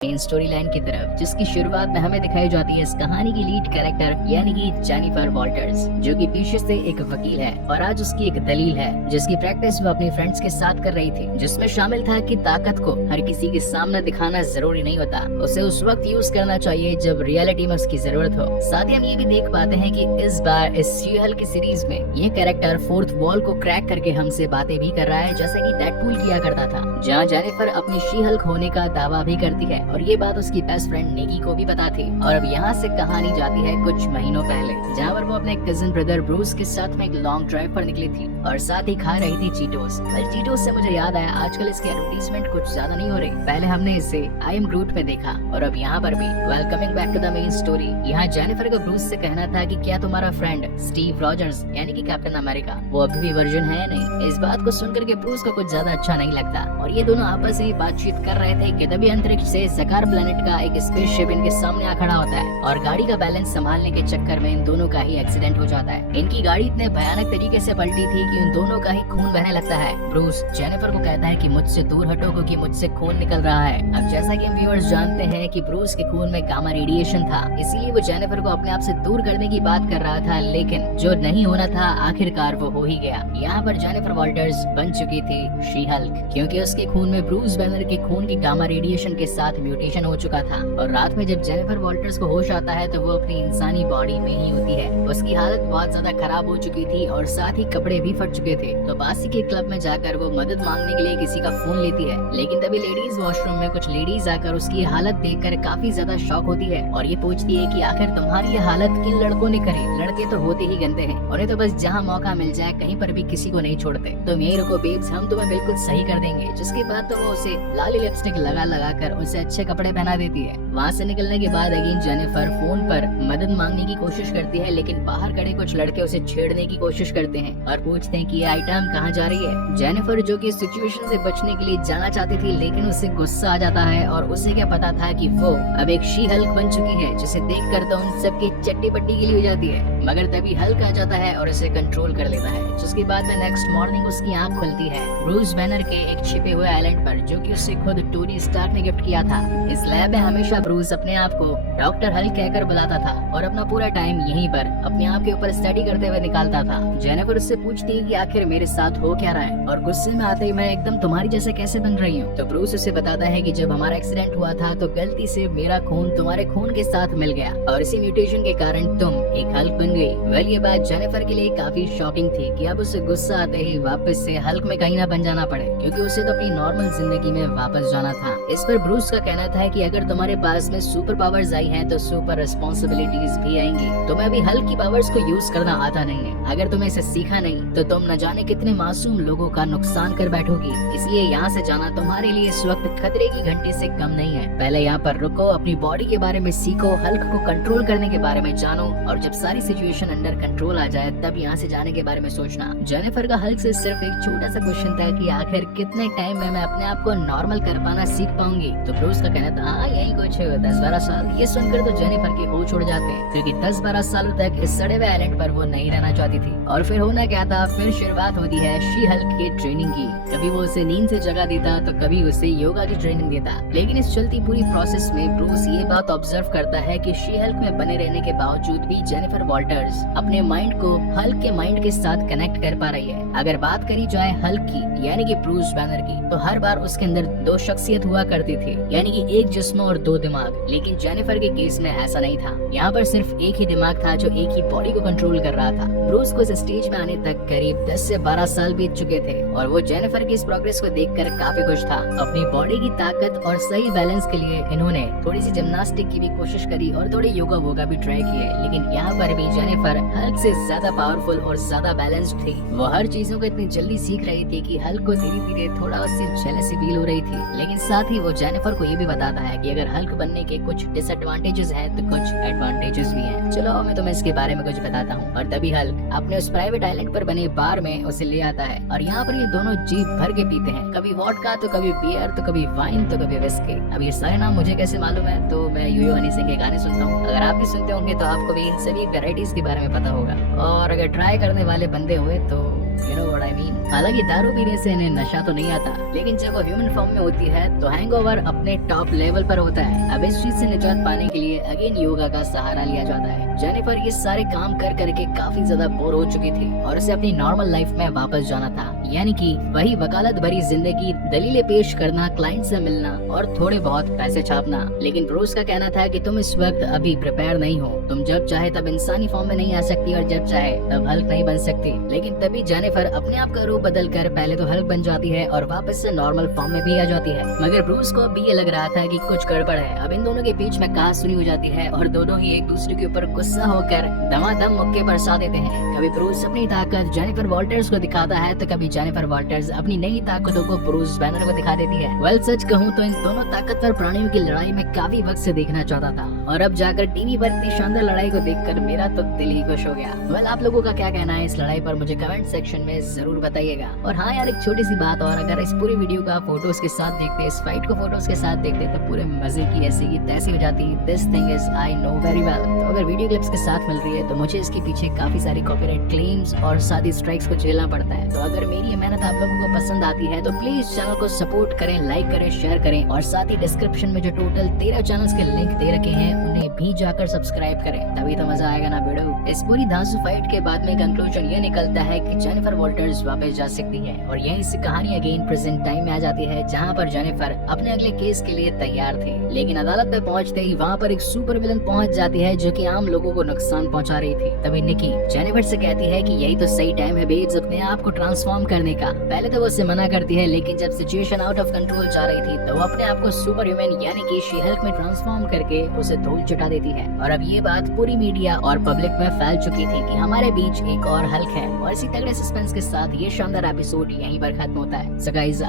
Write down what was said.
Main story line की तरफ, जिसकी शुरुआत में हमें दिखाई जाती है इस कहानी की लीड कैरेक्टर यानी कि जेनिफर वॉल्टर्स, जो कि पेशे से एक वकील है और आज उसकी एक दलील है जिसकी प्रैक्टिस वो अपने फ्रेंड्स के साथ कर रही थी, जिसमें शामिल था कि ताकत को हर किसी के सामने दिखाना जरूरी नहीं होता, उसे उस वक्त यूज करना चाहिए जब रियलिटी में उसकी जरूरत हो। साथ ही हम ये भी देख पाते हैं कि इस बार इस शी-हल्क की सीरीज में ये कैरेक्टर फोर्थ वॉल को क्रैक करके हमसे बातें भी कर रहा है, जैसे कि डेडपूल किया करता था, जहाँ जेनिफर अपनी शी-हल्क होने का दावा भी करती है और ये बात उसकी बेस्ट फ्रेंड निकी को भी पता थी। और अब यहाँ से कहानी जाती है कुछ महीनों पहले, जहाँ पर वो अपने कजिन ब्रदर ब्रूस के साथ में एक लॉन्ग ड्राइव पर निकली थी और साथ ही खा रही थी चीटोस। चीटोस से मुझे याद आया आजकल इसके एडवर्टीजमेंट कुछ ज्यादा नहीं हो रही। पहले हमने इसे आई एम ग्रूट में देखा और अब यहाँ पर भी। Welcoming back to the main story. यहाँ जेनिफर का ब्रूस से कहना था कि क्या तुम्हारा फ्रेंड स्टीव रॉजर्स यानी कि कैप्टन अमेरिका वो अभी भी वर्जिन है या नहीं। इस बात को सुनकर के ब्रूस को कुछ ज्यादा अच्छा नहीं लगता और ये दोनों आपस में बातचीत कर रहे थे कि तभी अंतरिक्ष से ज़कार प्लेनेट का एक स्पेसशिप इनके सामने आ खड़ा होता है और गाड़ी का बैलेंस संभालने के चक्कर में इन दोनों का ही एक्सीडेंट हो जाता है। इनकी गाड़ी इतने भयानक तरीके से पलटी थी कि उन दोनों का ही खून बहने लगता है। ब्रूस जेनिफर को कहता है कि मुझसे दूर हटो क्योंकि मुझसे खून निकल रहा है। अब जैसा कि हम व्यूअर्स जानते हैं कि ब्रूस के खून में गामा रेडिएशन था, इसीलिए वो जेनिफर को अपने आप से दूर करने की बात कर रहा था, लेकिन जो नहीं होना था आखिरकार वो हो ही गया। यहाँ पर जेनिफर वॉल्टर्स बन चुकी थी शी-हल्क, क्योंकि उसके खून में ब्रूस बैनर के खून की गामा रेडिएशन के साथ म्यूटेशन हो चुका था। और रात में जब जेनिफर वॉल्टर्स को होश आता है तो वो अपनी इंसानी बॉडी में ही होती है। उसकी हालत बहुत ज्यादा खराब हो चुकी थी और साथ ही कपड़े भी फट चुके थे। तो बासी के क्लब में जाकर वो मदद मांगने के लिए किसी का फोन लेती है, लेकिन तभी लेडीज वॉशरूम में कुछ लेडीज आकर उसकी हालत देखकर काफी ज्यादा शॉक होती है और ये पूछती है कि आखिर तुम्हारी ये हालत किन लड़कों ने करी। लड़के तो होते ही गंदे हैं, उन्हें तो बस जहाँ मौका मिल जाए कहीं पर भी किसी को नहीं छोड़ते। तुम यही रुको बेब्स, हम तुम्हें बिल्कुल सही कर देंगे। जिसके बाद तो वो उसे लाली लिपस्टिक लगा कर उसे अच्छे कपड़े पहना देती है। वहाँ से निकलने के बाद अगेन जेनिफर फोन पर मदद मांगने की कोशिश करती है, लेकिन बाहर खड़े कुछ लड़के उसे छेड़ने की कोशिश करते हैं और पूछते हैं कि ये आइटम कहाँ जा रही है। जेनिफर जो कि सिचुएशन से बचने के लिए जाना चाहती थी, लेकिन उसे गुस्सा आ जाता है और उसे क्या पता था कि वो अब एक शी-हल्क बन चुकी है, जिसे देखकर तो उन सबकी चट्टी पट्टी गिली हो जाती है। मगर तभी हल्क आ जाता है और उसे कंट्रोल कर लेता है, जिसके बाद में नेक्स्ट मॉर्निंग उसकी आँख खुलती है ब्रूस बैनर के एक छिपे हुए आइलैंड पर, जो कि उसे खुद टोनी स्टार्क ने गिफ्ट किया था। इस लैब में हमेशा ब्रूस अपने आप को डॉक्टर हल्क कहकर बुलाता था और अपना पूरा टाइम यहीं पर अपने आप के ऊपर स्टडी करते हुए निकालता था। जेनिफर उससे पूछती है कि आखिर मेरे साथ हो क्या रहा है और गुस्से में आते ही मैं एकदम तुम्हारी जैसे कैसे बन रही हूँ। तो ब्रूस उसे बताता है कि जब हमारा एक्सीडेंट हुआ था तो गलती से मेरा खून तुम्हारे खून के साथ मिल गया और इसी म्यूटेशन के कारण तुम एक हल्क बन गई। वेल ये बात जेनिफर के लिए काफी शॉकिंग थी कि अब उसे गुस्सा आते ही वापस से हल्क में कहीं ना बन जाना पड़े, क्योंकि उसे तो अपनी नॉर्मल जिंदगी में वापस जाना था। इस पर ब्रूस का कहना था कि अगर तुम्हारे पास में सुपर पावर्स आई हैं तो सुपर रिस्पॉन्सिबिलिटीज भी आएंगी। तुम्हें अभी हल्क की पावर्स को यूज करना आता नहीं है। अगर तुम्हें इसे सीखा नहीं तो तुम न जाने कितने मासूम लोगों का नुकसान कर बैठोगी। इसलिए यहाँ से जाना तुम्हारे लिए इस वक्त खतरे की घंटी से कम नहीं है। पहले यहाँ पर रुको, अपनी बॉडी के बारे में सीखो, हल्क को कंट्रोल करने के बारे में जानो और जब सारी सिचुएशन अंडर कंट्रोल आ जाए तब यहाँ से जाने के बारे में सोचना। जेनिफर का हल्क से सिर्फ एक छोटा सा क्वेश्चन था कि आखिर कितने टाइम में मैं अपने आप को नॉर्मल कर पाना सीख पाऊंगी। तो ब्रूस का कहना था हाँ यही कुछ 10-12 साल। ये सुनकर तो जेनिफर के होश उड़ जाते हैं, क्योंकि 10-12 सालों तक इस सड़े हुए आइलैंड पर वो नहीं रहना चाहती थी। और फिर होना क्या था, फिर शुरुआत होती है शी-हल्क की ट्रेनिंग की। कभी वो उसे नींद से जगा देता तो कभी उसे योगा की ट्रेनिंग देता, लेकिन इस चलती पूरी प्रोसेस में ब्रूस ये बात ऑब्जर्व करता है कि शी-हल्क में बने रहने के बावजूद भी जेनिफर वॉल्टर्स अपने माइंड को हल्क के माइंड के साथ कनेक्ट कर पा रही है। अगर बात करी जाए हल्क की यानी कि ब्रूस बैनर की, तो हर बार उसके अंदर दो शख्सियत हुआ करती थी, यानी कि एक जिस्म और दो दिमाग। लेकिन जेनिफर के केस में ऐसा नहीं था। यहाँ पर सिर्फ एक ही दिमाग था जो एक ही बॉडी को कंट्रोल कर रहा था। ब्रूस को इस स्टेज में आने तक करीब 10 से 12 साल बीत चुके थे और वो जेनिफर की इस प्रोग्रेस को देखकर काफी खुश था। अपनी बॉडी की ताकत और सही बैलेंस के लिए इन्होंने थोड़ी सी जिम्नास्टिक की भी कोशिश करी और थोड़े योगा वोगा भी ट्राई किए, लेकिन यहाँ पर भी जेनिफर हल्क से ज्यादा पावरफुल और ज्यादा बैलेंस्ड थी। वो हर चीजों को इतनी जल्दी सीख रही थी कि हल्क को धीरे धीरे थोड़ा उससे जेलसी फील हो रही थी। लेकिन साथ ही वो जेनिफर को ये भी बताता है कि अगर हल्क बनने के कुछ डिसएडवांटेजेस हैं तो कुछ एडवांटेजेस भी हैं। चलो मैं तुम्हें इसके बारे में कुछ बताता हूँ। और तभी हल्क अपने उस प्राइवेट आइलैंड पर बने बार में उसे ले आता है और यहाँ पर ये दोनों जीप भर के पीते हैं, कभी वोडका तो कभी बियर तो कभी वाइन तो कभी विस्की। अब ये सारे नाम मुझे कैसे मालूम है, तो मैं यूयो हनी सिंह के गाने सुनता हूँ। अगर आप भी सुनते होंगे तो आपको भी इन सभी वेराइटीज के बारे में पता होगा, और अगर ट्राई करने वाले बंदे हुए तो you know what I mean. हालांकि दारू पीने से इन्हें नशा तो नहीं आता, लेकिन जब वो ह्यूमन फॉर्म में होती है तो हैंगओवर अपने टॉप लेवल पर होता है। अब इस चीज से निजात पाने के लिए अगेन योगा का सहारा लिया जाता है। जेनिफर ये सारे काम कर करके काफी ज्यादा बोर हो चुकी थी और उसे अपनी नॉर्मल लाइफ में वापस जाना था, यानी कि वही वकालत भरी जिंदगी, दलीलें पेश करना, क्लाइंट से मिलना और थोड़े बहुत पैसे छापना। लेकिन ब्रूस का कहना था कि तुम इस वक्त अभी प्रिपेयर नहीं हो, तुम जब चाहे तब इंसानी फॉर्म में नहीं आ सकती और जब चाहे तब हल्क नहीं बन सकती। लेकिन तभी जेनिफर अपने आप का रूप बदल कर पहले तो हल्क बन जाती है और वापस से नॉर्मल फॉर्म में भी आ जाती है। मगर ब्रूस को भी ये लग रहा था कि कुछ गड़बड़ है। अब इन दोनों के बीच में कहा सुनी हो जाती है और दोनों ही एक दूसरे के ऊपर गुस्सा होकर दमादम मुक्के बरसा देते हैं। कभी ब्रूस अपनी ताकत जेनिफर वॉल्टर्स को दिखाता है तो कभी जेनिफर वॉल्टर्स अपनी नई ताकतों को ब्रूस बैनर को दिखा देती है। वेल सच कहूँ तो इन दोनों ताकतवर प्राणियों की लड़ाई में काफी वक्त से देखना चाहता था और अब जाकर टीवी पर इतनी शानदार लड़ाई को देखकर मेरा तो दिल ही खुश हो गया। वेल आप लोगों का क्या कहना है इस लड़ाई पर मुझे कमेंट सेक्शन में जरूर बताइएगा। और हाँ यार, एक छोटी सी बात और, अगर इस पूरी वीडियो का फोटोज के साथ देखते, इस फाइट को फोटोज के साथ देखते तो पूरे मजे की ऐसी की तैसी हो जाती। This thing is I know very well. तो अगर वीडियो क्लिप्स के साथ मिल रही है तो मुझे इसके पीछे काफी सारी कॉपीराइट क्लेम्स और साथ ही स्ट्राइक्स को झेलना पड़ता है। तो अगर मेरी ये मेहनत आप लोगों को पसंद आती है तो प्लीज चैनल को सपोर्ट करें, लाइक करें, शेयर करें और साथ ही डिस्क्रिप्शन में जो टोटल 13 चैनल्स के लिंक दे रखे हैं उन्हें भी जाकर सब्सक्राइब करें, तभी तो मजा आएगा ना वीडियो। इस पूरी धांसू फाइट के बाद में कंक्लूजन ये निकलता है कि जेनिफर वॉल्टर्स वापस जा सकती है और यहीं से कहानी अगेन प्रेजेंट टाइम में आ जाती है, जहां पर जेनिफर अपने अगले केस के लिए तैयार थे। लेकिन अदालत में पहुंचते ही वहां पर एक सुपर विलन पहुंच जाती है जो कि आम लोगों को नुकसान पहुंचा रही थी। तभी निकी जेनिफर से कहती है कि यही तो सही टाइम है बेब्स अपने आप को ट्रांसफॉर्म करने का। पहले तो वो उसे मना करती है, लेकिन जब सिचुएशन आउट ऑफ कंट्रोल जा रही थी तो वो अपने आप को सुपर ह्यूमन यानी कि शी हल्क में ट्रांसफॉर्म करके उसे धूल चटा देती है। और अब ये बात पूरी मीडिया और पब्लिक में फैल चुकी थी कि हमारे बीच एक और हल्क है। और इसी तगड़े सस्पेंस के साथ ये शानदार एपिसोड यहीं पर खत्म होता है। So guys